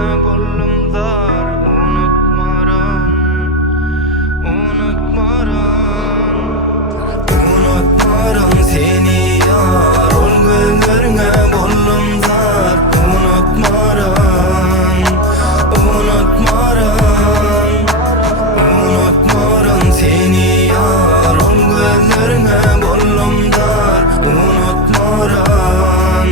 gözlerine bollum zar. Unutmaram seni yar, ol gözlerine bollum zar. Unutmaram seni yar, ol gözlerine bollum zar. Unutmaram.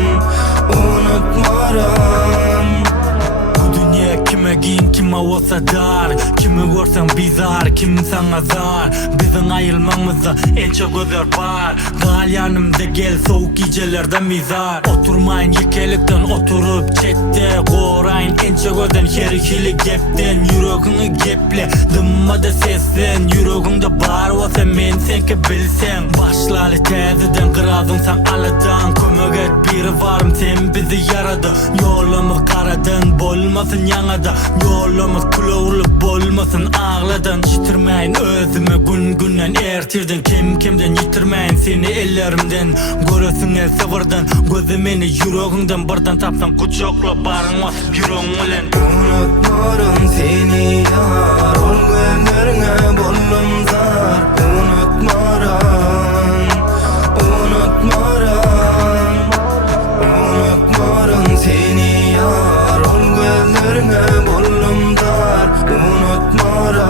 Bu dünya kime giyin kime olsa dar, kimi görsen bizar, kim sana zar. Bizim ayrılmamızda en çok gözler var. Gal yanımda gel soğuk gecelerde mizar. Oturmayın yekelikten oturup chatte korayın. En çok öden herikili gepten. Yüreğini geple dımma da seslen. Yüreğinde bar olsa men senke bilsen. Başlalı teziden kıradın sen aladan. Kömek et biri varım sen bizi yaradı. Yolumuz karadan bolmasın yanada. Yolumuz kulağılıp bolmasın ağladan. Yitirmeyin özümü gün günden ertirdin. Kimden yitirmeyin seni ellerimden. Göresin el sıfırdan gözümeni yüreğinden. Birden tapsan kucakla barın basıp yüreğin ulen. Unutmaram seni yar, ol gözlerine bollum zar. Unutmaram seni yar, ol gözlerine bollum zar. Unutmaram.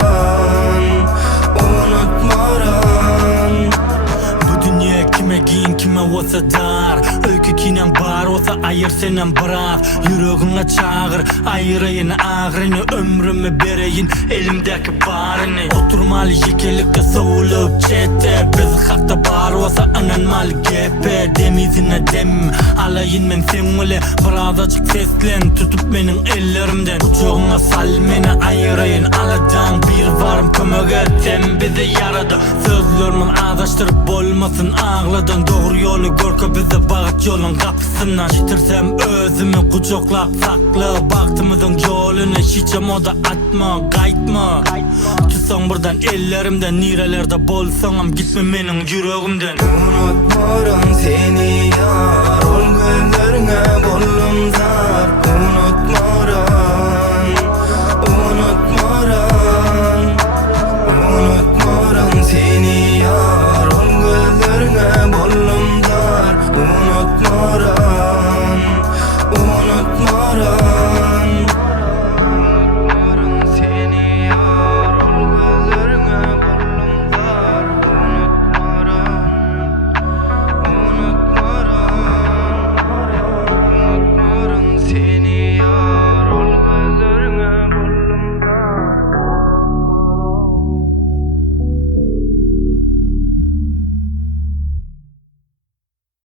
Bu dünya kime giyin kime olsa dar. Öykü kinen bar olsa ayır senen biraz. Yüreğine çağır ayırayın ağrını. Ömrümü bereyin elimdeki barını. Oturmalı yekelikte soğulup chatte. Biz hakta bar olsa ananmalı gepe. Demizine dem alayın men senle. Biraz açık seslen tutup benim ellerimden. Kucağına sal beni ayırayın aladan. Bir varım kömek et sen bizi yaradı. Sözlerimin adaştırıp bolmasın ağladan. Doğru yolu görke bize bağıt yolun kapısından. Yitirsem özümü kucaklap saklı. Baktımızın yolunu hiçe moda atma kaytma. Tutsan buradan ellerimden. Nirelerde bolsanam gitme benim yüreğimden. Unutmaram seni yar, ol gözlerine bollum zar.